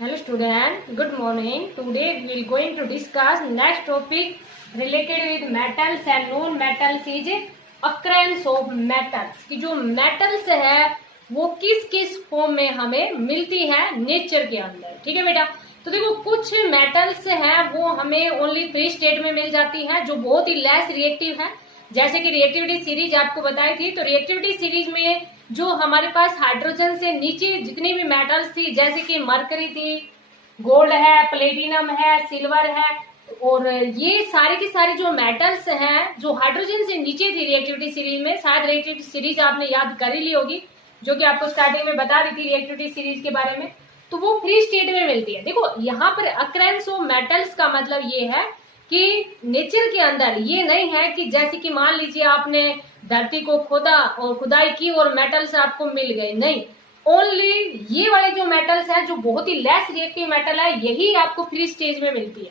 Hello student, good morning. Today we will going to discuss next topic related with metals and non-metals is occurrence of metals. कि जो metals है वो किस किस form में हमें मिलती है नेचर के अंदर। ठीक है बेटा, तो देखो कुछ मेटल्स है वो हमें ओनली फ्री स्टेट में मिल जाती है जो बहुत ही लेस रिएक्टिव है। जैसे कि रिएक्टिविटी सीरीज आपको बताई थी, तो रिएक्टिविटी सीरीज में जो हमारे पास हाइड्रोजन से नीचे जितनी भी मेटल्स थी, जैसे कि मरकरी थी, गोल्ड है, प्लेटिनम है, सिल्वर है, और ये सारी की सारी जो मेटल्स हैं जो हाइड्रोजन से नीचे थी रिएक्टिविटी सीरीज में, शायद रिएक्टिविटी सीरीज आपने याद कर ही ली होगी जो कि आपको स्टार्टिंग में बता रही थी रिएक्टिविटी सीरीज के बारे में, तो वो फ्री स्टेट में मिलती है। देखो यहाँ पर अक्रेंस ऑफ मेटल्स का मतलब ये है कि नेचर के अंदर ये नहीं है कि जैसे कि मान लीजिए आपने धरती को खोदा और खुदाई की और मेटल्स आपको मिल गए, नहीं, ओनली ये वाले जो मेटल्स हैं जो बहुत ही लेस रिएक्टिव मेटल है यही आपको फ्री स्टेज में मिलती है।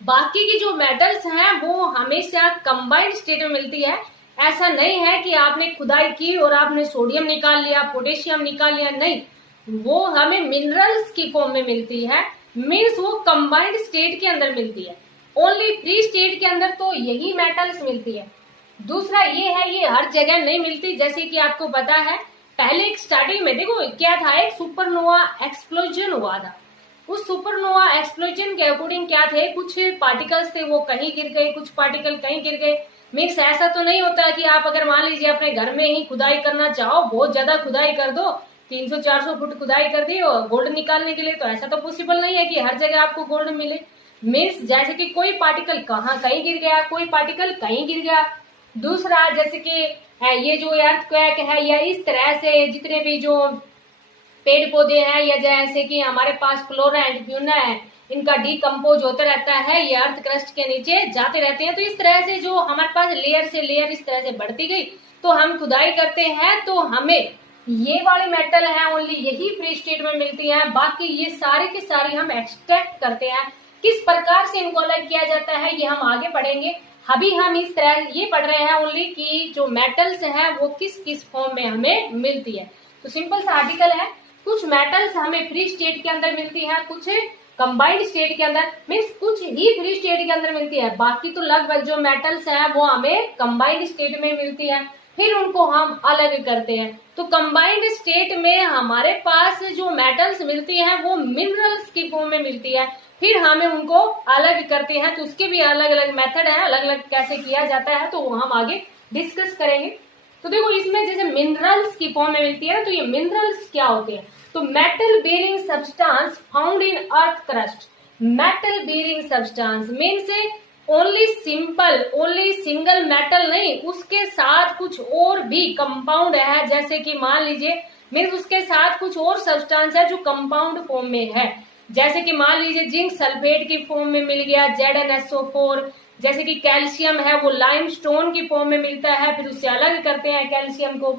बाकी की जो मेटल्स हैं वो हमेशा कंबाइंड स्टेट में मिलती है। ऐसा नहीं है कि आपने खुदाई की और आपने सोडियम निकाल लिया, पोटेशियम निकाल लिया, नहीं, वो हमें मिनरल्स की फॉर्म में मिलती है, मीन्स वो कंबाइंड स्टेट के अंदर मिलती है। ओनली फ्री स्टेट के अंदर तो यही मेटल्स मिलती है। दूसरा ये है ये हर जगह नहीं मिलती, जैसे कि आपको पता है पहले एक स्टार्टिंग में देखो क्या था, एक सुपरनोवा एक्सप्लोजन हुआ था। उस सुपरनोवा एक्सप्लोजन के अकॉर्डिंग क्या थे, कुछ पार्टिकल्स थे वो कहीं गिर गए, कुछ पार्टिकल कहीं गिर गए। मीन्स ऐसा तो नहीं होता कि आप अगर मान लीजिए अपने घर में ही खुदाई करना चाहो, बहुत ज्यादा खुदाई कर दो, 300-400 फुट खुदाई कर दी और गोल्ड निकालने के लिए, तो ऐसा तो पॉसिबल नहीं है कि हर जगह आपको गोल्ड मिले। मीन्स जैसे कि कोई पार्टिकल कहाँ कहीं गिर गया, कोई पार्टिकल कहीं गिर गया। दूसरा जैसे कि ये जो अर्थक्वेक है या इस तरह से जितने भी जो पेड़ पौधे हैं या जैसे कि हमारे पास फ्लोरा एंड फ्यूना है, इनका डीकम्पोज होता रहता है, ये अर्थ क्रस्ट के नीचे जाते रहते हैं। तो इस तरह से जो हमारे पास लेयर से लेयर इस तरह से बढ़ती गई, तो हम खुदाई करते हैं तो हमें ये वाली मेटल है ओनली यही फ्री स्टेट में मिलती है। बाकी ये सारे के सारे हम एक्सट्रैक्ट करते हैं। किस प्रकार से इनको अलग किया जाता है ये हम आगे पढ़ेंगे। अभी हम इस तरह ये पढ़ रहे हैं ओनली कि जो मेटल्स है वो किस किस फॉर्म में हमें मिलती है। तो सिंपल सा आर्टिकल है, कुछ मेटल्स हमें फ्री स्टेट के अंदर मिलती है, कुछ कंबाइंड स्टेट के अंदर, मीन्स कुछ ही फ्री स्टेट के अंदर मिलती है, बाकी तो लगभग जो मेटल्स है वो हमें कंबाइंड स्टेट में मिलती है। फिर उनको हम अलग करते हैं। तो कंबाइंड स्टेट में हमारे पास जो मेटल्स मिलती हैं वो मिनरल्स की फॉर्म में मिलती है, फिर हमें उनको अलग करते हैं, तो उसके भी अलग अलग मेथड है, अलग अलग कैसे किया जाता है तो हम आगे डिस्कस करेंगे। तो देखो इसमें जैसे मिनरल्स की फॉर्म में मिलती है, तो ये मिनरल्स क्या होते हैं, तो metal bearing substance found in earth crust. Metal bearing substance means only simple, only single metal नहीं, उसके साथ कुछ और भी कंपाउंड है, जैसे कि मान लीजिए मीन्स उसके साथ कुछ और सब्सटेंस है जो कंपाउंड फॉर्म में है, जैसे कि मान लीजिए जिंक सल्फेट की फॉर्म में मिल गया ZnSO4, जैसे कि कैल्शियम है वो लाइमस्टोन की फॉर्म में मिलता है, फिर उससे अलग करते हैं कैल्शियम को।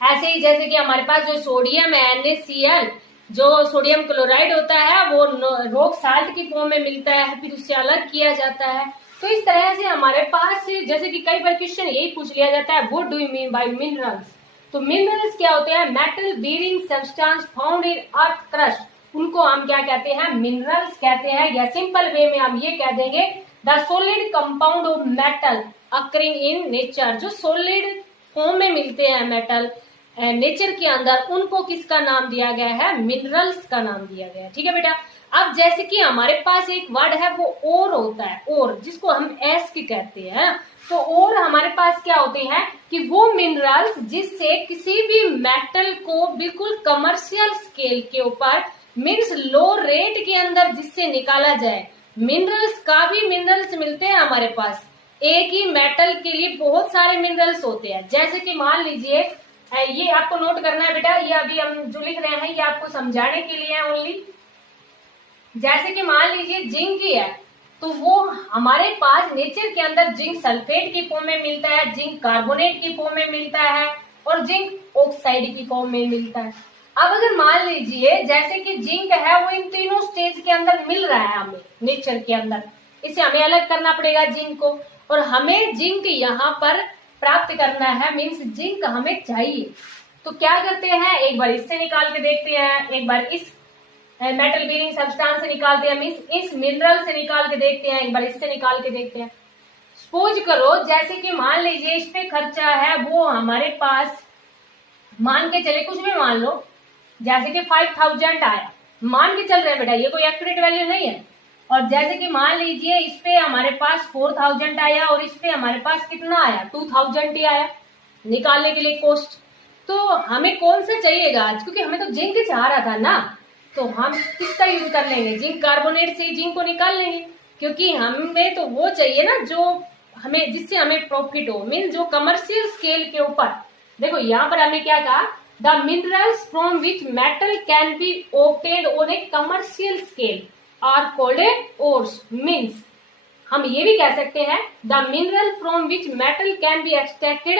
ऐसे ही जैसे कि हमारे पास जो सोडियम है NaCl, जो सोडियम क्लोराइड होता है वो रॉक साल्ट की फॉर्म में मिलता है, फिर उससे अलग किया जाता है। तो इस तरह से हमारे पास जैसे कि कई बार क्वेश्चन यही पूछ लिया जाता है, what do you mean by minerals. तो मिनरल्स क्या होते हैं, metal bearing substance found in earth crust, उनको हम क्या कहते हैं, मिनरल्स कहते हैं, या सिंपल वे में हम ये कह देंगे the solid compound of metal occurring in nature. जो सॉलिड फॉर्म में मिलते हैं मेटल नेचर के अंदर, उनको किसका नाम दिया गया है, मिनरल्स का नाम दिया गया है। ठीक है बेटा, अब जैसे कि हमारे पास एक वर्ड है वो ओर होता है, ओर जिसको हम एस की कहते हैं, तो और हमारे पास क्या होते हैं कि वो मिनरल्स जिससे किसी भी मेटल को बिल्कुल कमर्शियल स्केल के ऊपर मीन्स लो रेट के अंदर जिससे निकाला जाए। मिनरल्स का भी मिनरल्स मिलते हैं हमारे पास, एक ही मेटल के लिए बहुत सारे मिनरल्स होते हैं। जैसे कि मान लीजिए ये आपको नोट करना है बेटा, ये अभी हम जो लिख रहे हैं ये आपको समझाने के लिए है ओनली। जैसे कि मान लीजिए जिंक ही है, तो वो हमारे पास नेचर के अंदर जिंक सल्फेट की फॉर्म में मिलता है, जिंक कार्बोनेट की फॉर्म में मिलता है और जिंक ऑक्साइड की फॉर्म में मिलता है। अब अगर मान लीजिए जैसे कि जिंक है वो इन तीनों स्टेज के अंदर मिल रहा है हमें नेचर के अंदर, इसे हमें अलग करना पड़ेगा जिंक को, और हमें जिंक यहाँ पर प्राप्त करना है, मीन्स जिंक हमें चाहिए। तो क्या करते हैं, एक बार इससे निकाल के देखते हैं, एक बार इस मेटल बीरिंग सब्सटेंस से निकालते हैं, मीन्स इस मिनरल से निकाल के देखते हैं, एक बार इससे निकाल के देखते हैं। सपोज करो जैसे कि मान लीजिए इस पे खर्चा है वो हमारे पास, मान के चले कुछ भी मान लो, जैसे कि 5000 आया, मान के चल रहे हैं बेटा, ये कोई एक्यूरेट वैल्यू नहीं है। और जैसे कि मान लीजिए इस पे हमारे पास 4000 आया और इस पे हमारे पास कितना आया, 2000 ही आया निकालने के लिए कॉस्ट। तो हमें कौन सा चाहिएगा आज, क्योंकि हमें तो जिंक चाह रहा था ना, तो हम किसका यूज कर लेंगे, जिंक कार्बोनेट से जिंक को निकाल लेंगे, क्योंकि हमें तो वो चाहिए ना जो हमें, जिससे हमें प्रॉफिट हो, मीन जो कमर्शियल स्केल के ऊपर। देखो यहाँ पर हमें क्या कहा, the minerals from which metal can be obtained on a commercial scale are called ores. Means हम ये भी कह सकते हैं the mineral from which metal can be extracted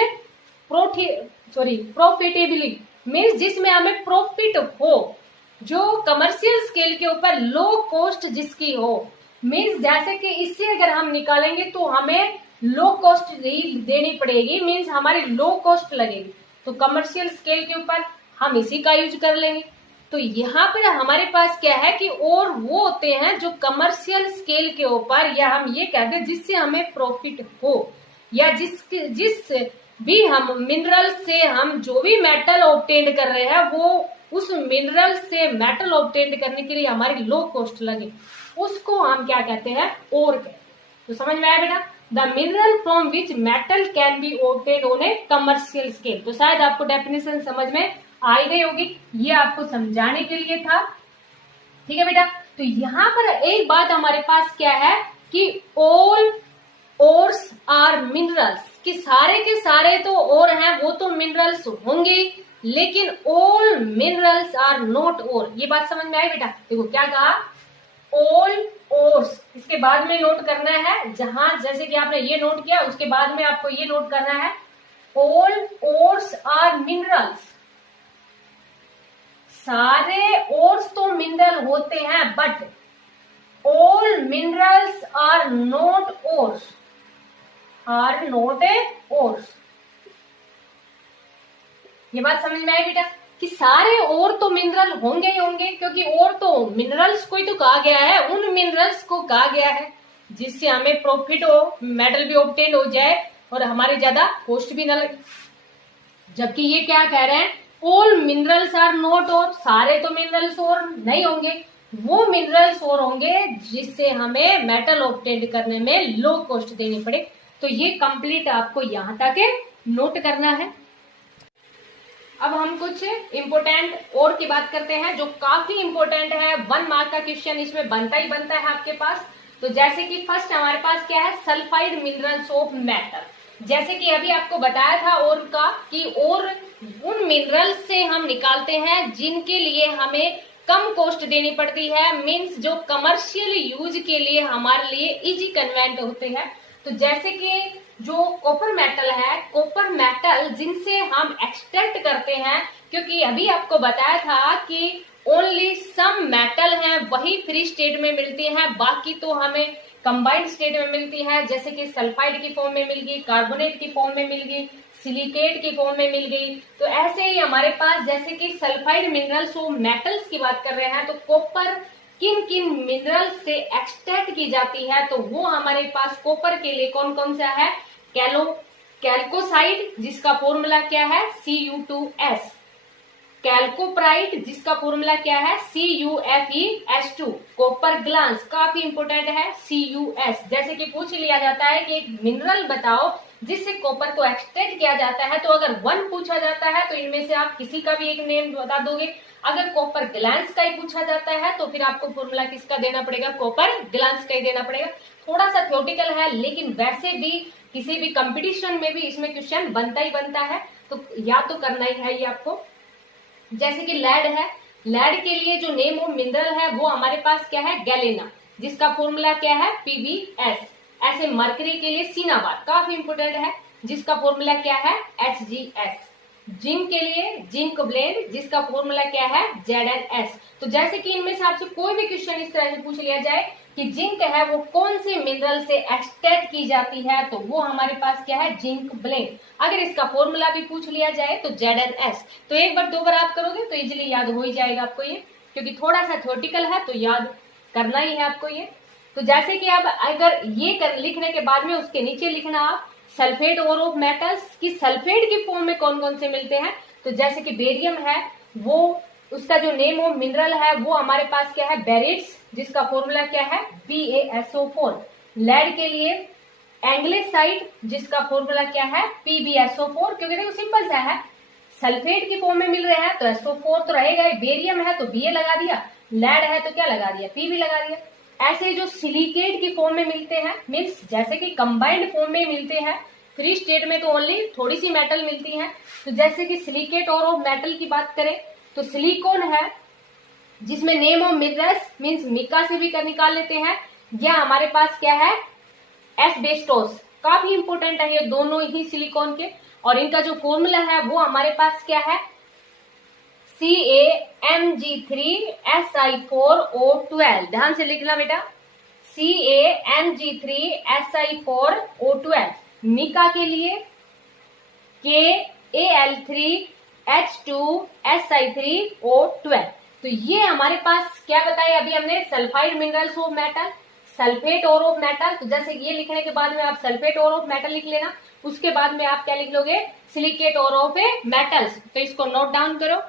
profitably, means जिसमें हमें प्रॉफिट हो, जो कमर्शियल स्केल के ऊपर लो कॉस्ट जिसकी हो। मीन्स जैसे कि इससे अगर हम निकालेंगे तो हमें लो कॉस्ट देनी पड़ेगी, मीन्स हमारी लो कॉस्ट लगेगी, तो कमर्शियल स्केल के ऊपर हम इसी का यूज कर लेंगे। तो यहाँ पर हमारे पास क्या है कि और वो होते हैं जो कमर्शियल स्केल के ऊपर, या हम ये कहते हैं जिससे हमें प्रॉफिट हो, या जिस भी हम मिनरल से हम जो भी मेटल ऑब्टेन कर रहे हैं वो उस मिनरल से मेटल ऑब्टेन करने के लिए हमारी लो कॉस्ट लगे, उसको हम क्या कहते हैं, ओर कहते हैं। तो समझ में आया बेटा, the mineral from which metal can B obtain on a commercial scale. तो शायद आपको डेफिनेशन समझ में आ ही गई होगी, ये आपको समझाने के लिए था, ठीक है बेटा। तो यहाँ पर एक बात हमारे पास क्या है कि ऑल ओर्स आर मिनरल्स, कि सारे के सारे तो और हैं, वो तो मिनरल्स होंगे, लेकिन ऑल मिनरल्स आर नॉट ओर। ये बात समझ में आई बेटा, देखो क्या कहा, ऑल ओर्स, इसके बाद में नोट करना है, जहां जैसे कि आपने ये नोट किया उसके बाद में आपको ये नोट करना है, ऑल ओर्स आर मिनरल्स, सारे ओर्स तो मिनरल होते हैं, but all minerals are not ores, are not a ores. ये बात समझ में आई बेटा, कि सारे और तो मिनरल होंगे ही होंगे, क्योंकि और तो मिनरल्स को ही तो कहा गया है, उन मिनरल्स को कहा गया है जिससे हमें प्रॉफिट हो, मेटल भी ऑब्टेन हो जाए और हमारी ज्यादा कॉस्ट भी ना लगे। जबकि ये क्या कह रहे हैं, ऑल मिनरल्स आर नॉट और, सारे तो मिनरल्स और नहीं होंगे, वो मिनरल्स और होंगे जिससे हमें मेटल ऑब्टेन करने में लो कॉस्ट देनी पड़े। तो ये कंप्लीट आपको यहाँ तक नोट करना है। अब हम कुछ इम्पोर्टेंट और की बात करते हैं जो काफी इम्पोर्टेंट है, 1 मार्क का क्वेश्चन इसमें बनता ही बनता है आपके पास। तो जैसे कि फर्स्ट हमारे पास क्या है, सल्फाइड मिनरल्स ऑफ मेटल। जैसे कि अभी आपको बताया था और का कि और उन मिनरल्स से हम निकालते हैं जिनके लिए हमें कम कॉस्ट देनी पड़ती है, मीन्स जो कमर्शियल यूज के लिए हमारे लिए इजी कन्वेंट होते हैं। तो जैसे कि जो कॉपर मेटल है, कॉपर मेटल जिनसे हम एक्सट्रैक्ट करते हैं, क्योंकि अभी आपको बताया था कि ओनली सम मेटल है वही फ्री स्टेट में मिलती हैं, बाकी तो हमें कंबाइंड स्टेट में मिलती है, जैसे कि सल्फाइड की फॉर्म में मिल गई, कार्बोनेट की फॉर्म में मिल गई, सिलिकेट की फॉर्म में मिल गई। तो ऐसे ही हमारे पास जैसे कि सल्फाइड मिनरल्स और मेटल्स की बात कर रहे हैं, तो कॉपर किन किन मिनरल्स से एक्सट्रैक्ट की जाती है, तो वो हमारे पास कॉपर के लिए कौन कौन सा है, कैल्कोसाइड जिसका फॉर्मूला क्या है Cu2S, कैल्कोप्राइट जिसका फॉर्मूला क्या है CuFeS2, कॉपर ग्लांस काफी इंपोर्टेंट है Cus। जैसे कि पूछ लिया जाता है कि एक मिनरल बताओ जिससे कॉपर को एक्सट्रैक्ट किया जाता है, तो अगर 1 पूछा जाता है तो इनमें से आप किसी का भी एक नेम बता दोगे। अगर कॉपर ग्लांस का ही पूछा जाता है तो फिर आपको फॉर्मूला किसका देना पड़ेगा, कॉपर ग्लांस का ही देना पड़ेगा। थोड़ा सा थ्योरेटिकल है, लेकिन वैसे भी किसी भी कंपटीशन में भी इसमें क्वेश्चन बनता ही बनता है, तो याद तो करना ही है ये आपको। जैसे कि लेड है, लेड के लिए जो नेम ऑफ मिनरल है वो हमारे पास क्या है, गैलेना, जिसका फॉर्मूला क्या है PbS। ऐसे मरकरी के लिए सिनाबार काफी इंपोर्टेंट है, जिसका फॉर्मूला क्या है HgS। जिंक के लिए जिंक ब्लेंड, जिसका फॉर्मूला क्या है ZnS। तो जैसे कि इनमें से आपसे कोई भी क्वेश्चन इस तरह से पूछ लिया जाए कि जिंक है वो कौन से मिनरल से एक्सट्रैक्ट की जाती है, तो वो हमारे पास क्या है, जिंक ब्लेंड। अगर इसका फॉर्मूला भी पूछ लिया जाए तो ZnS। तो एक बार 2 बार आप करोगे तो इजिली याद हो ही जाएगा आपको ये। क्योंकि थोड़ा सा थ्योरेटिकल है तो याद करना ही है आपको ये। तो जैसे कि अब अगर ये लिखने के बाद में उसके नीचे लिखना आप सल्फेट और ऑफ मेटल्स की सल्फेट की फॉर्म में कौन कौन से मिलते हैं। तो जैसे कि बेरियम है, वो उसका जो नेम ऑफ मिनरल है वो हमारे पास क्या है, बेरिट्स, जिसका फॉर्मूला क्या है, BaSO4। लेड के लिए एंग्लेसाइट, जिसका फॉर्मूला क्या है, PbSO4। क्योंकि देखो सिंपल सा है, सल्फेट की फॉर्म में मिल रहे हैं तो SO4 तो रहेगा ही। बेरियम है तो Ba लगा दिया, लेड है तो क्या लगा दिया, Pb लगा दिया। ऐसे जो सिलिकेट की फॉर्म में मिलते हैं, मीन्स जैसे कि कंबाइंड फॉर्म में मिलते हैं, फ्री स्टेट में तो ओनली थोड़ी सी मेटल मिलती है। तो जैसे कि सिलिकेट और ऑफ मेटल की बात करें तो सिलिकॉन है, जिसमें name of minerals means mica से भी कर निकाल लेते हैं, या हमारे पास क्या है, एस्बेस्टोस। काफी इंपोर्टेंट है ये दोनों ही सिलिकॉन के, और इनका जो फॉर्मूला है वो हमारे पास क्या है, CaMg3Si4O12। ध्यान से लिखना बेटा, CaMg3Si4O12। मिका के लिए KAl3H2Si3O12। तो ये हमारे पास क्या बताया अभी हमने, sulphide minerals of metal, sulphate और ऑफ मेटल। तो जैसे ये लिखने के बाद में आप सल्फेट और ऑफ मेटल लिख लेना, उसके बाद में आप क्या लिख लोगे, सिलिकेट और ऑफ मेटल्स। तो इसको नोट डाउन करो।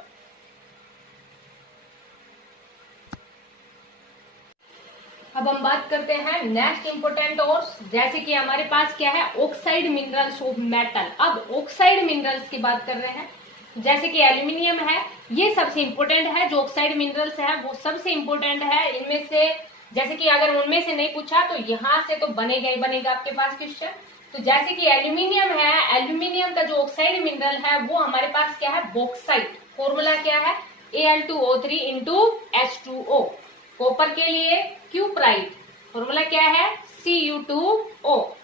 अब हम बात करते हैं नेक्स्ट इंपोर्टेंट और, जैसे कि हमारे पास क्या है, ऑक्साइड मिनरल्स ऑफ मेटल। अब ऑक्साइड मिनरल्स की बात कर रहे हैं, जैसे कि एल्यूमिनियम है, ये सबसे इंपोर्टेंट है। जो ऑक्साइड मिनरल्स है वो सबसे इंपोर्टेंट है इनमें से। जैसे कि अगर उनमें से नहीं पूछा तो यहाँ से तो बनेगा ही बनेगा आपके पास क्वेश्चन। तो जैसे कि एल्यूमिनियम है, एल्यूमिनियम का जो ऑक्साइड मिनरल है वो हमारे पास क्या है, बॉक्साइट। फॉर्मूला क्या है, Al2O3 × H2O। कॉपर के लिए क्यूप्राइट, फॉर्मूला क्या है, Cu2O।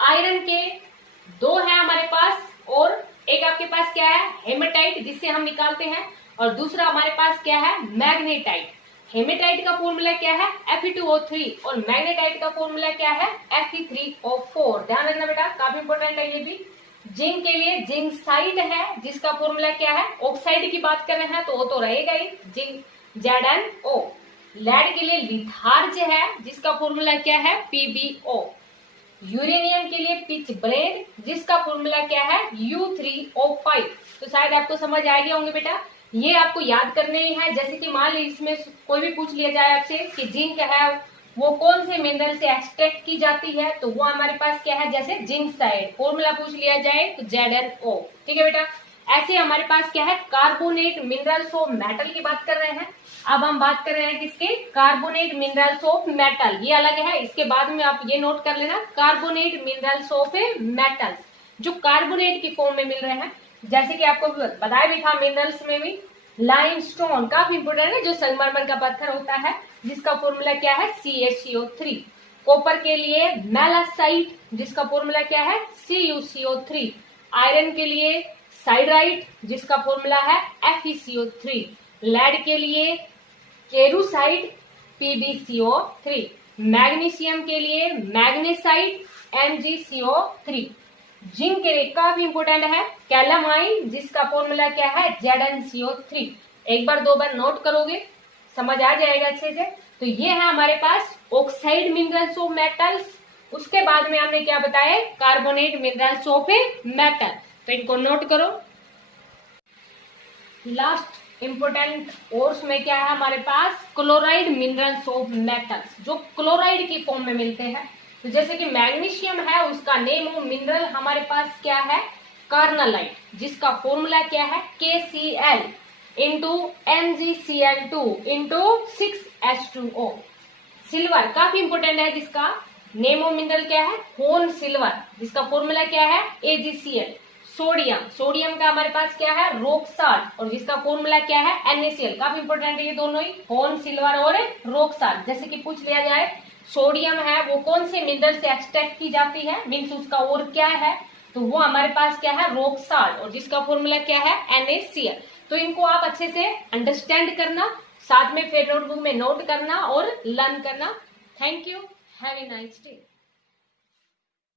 आयरन के दो है हमारे पास, और एक आपके पास क्या है, हेमेटाइट, जिससे हम निकालते हैं, और दूसरा हमारे पास क्या है, मैग्नेटाइट। हेमेटाइट का फॉर्मूला क्या है, Fe2O3, और मैग्नेटाइट का फॉर्मूला क्या है, Fe3O4। ध्यान रखना बेटा, काफी इंपोर्टेंट है ये भी। जिंक के लिए जिंकसाइड है, जिसका फॉर्मूला क्या है, ऑक्साइड की बात कर रहे हैं तो वो तो रहेगा ही, जिंक ZnO। लेड के लिए लिथार्ज है, जिसका फॉर्मूला क्या है, PbO। यूरेनियम के लिए पिच ब्लेड, जिसका फॉर्मूला क्या है, U3O5। तो शायद आपको समझ आ गया होंगे बेटा, ये आपको याद करने ही है। जैसे कि मान लीजिए इसमें कोई भी पूछ लिया जाए आपसे कि जिंक है वो कौन से मिनरल से एक्सट्रैक्ट की जाती है, तो वो हमारे पास क्या है, जैसे जिंकसाइड, फॉर्मूला पूछ लिया जाए तो ZnO। ठीक है बेटा। ऐसे हमारे पास क्या है, कार्बोनेट मिनरल्स ऑफ मेटल की बात कर रहे हैं। अब हम बात कर रहे हैं किसके, कार्बोनेट मिनरल्स ऑफ मेटल, ये अलग है। इसके बाद में आप ये नोट कर लेना, कार्बोनेट मिनरल्स ऑफ मेटल्स, जो कार्बोनेट की फॉर्म में मिल रहे हैं। जैसे कि आपको बताया भी था मिनरल्स में भी, लाइमस्टोन काफी इंपोर्टेंट है, जो संगमरमर का पत्थर होता है, जिसका फॉर्मूला क्या है, CaCO3। कॉपर के लिए मेलासाइट, जिसका फॉर्मूला क्या है, CuCO3। आयरन के लिए साइड्राइट, जिसका फॉर्मूला है FeCO3। लेड के लिए केरूसाइट, PbCO3। मैग्नीशियम के लिए मैग्नेसाइट, MgCO3। जिंक के लिए काफी इंपोर्टेंट है कैलामाइन, जिसका फॉर्मूला क्या है, ZnCO3। एक बार दो बार नोट करोगे समझ आ जाएगा अच्छे से। तो ये है हमारे पास ऑक्साइड मिनरल्स ऑफ मेटल्स। उसके बाद में हमने क्या बताया, कार्बोनेट मिनरल्स ऑफ मेटल। तो इनको नोट करो। लास्ट इंपोर्टेंट कोर्स में क्या है हमारे पास, क्लोराइड मिनरल्स ऑफ मेटल्स, जो क्लोराइड की फॉर्म में मिलते हैं। तो जैसे कि मैग्नीशियम है, उसका नेम ऑफ मिनरल हमारे पास क्या है, कार्नालाइट, जिसका फॉर्मूला क्या है, KCl × MgCl2 × 6H2O। सिल्वर काफी इंपोर्टेंट है, जिसका नेम ऑफ मिनरल क्या है, होन सिल्वर, जिसका फॉर्मूला क्या है, AgCl। सोडियम का हमारे पास क्या है, रॉक साल्ट, और जिसका फॉर्मूला क्या है, NaCl। काफी इंपोर्टेंट है ये दोनों ही, होन सिल्वर और रॉक साल्ट। जैसे कि पूछ लिया जाए सोडियम है वो कौन से मिनरल से एक्सट्रैक्ट की जाती है, मीन्स उसका और क्या है, तो वो हमारे पास क्या है, रॉक साल्ट, और जिसका फॉर्मूला क्या है, NaCl। तो इनको आप अच्छे से अंडरस्टैंड करना, साथ में फिर नोटबुक में नोट करना और लर्न करना। Thank you, have a nice day.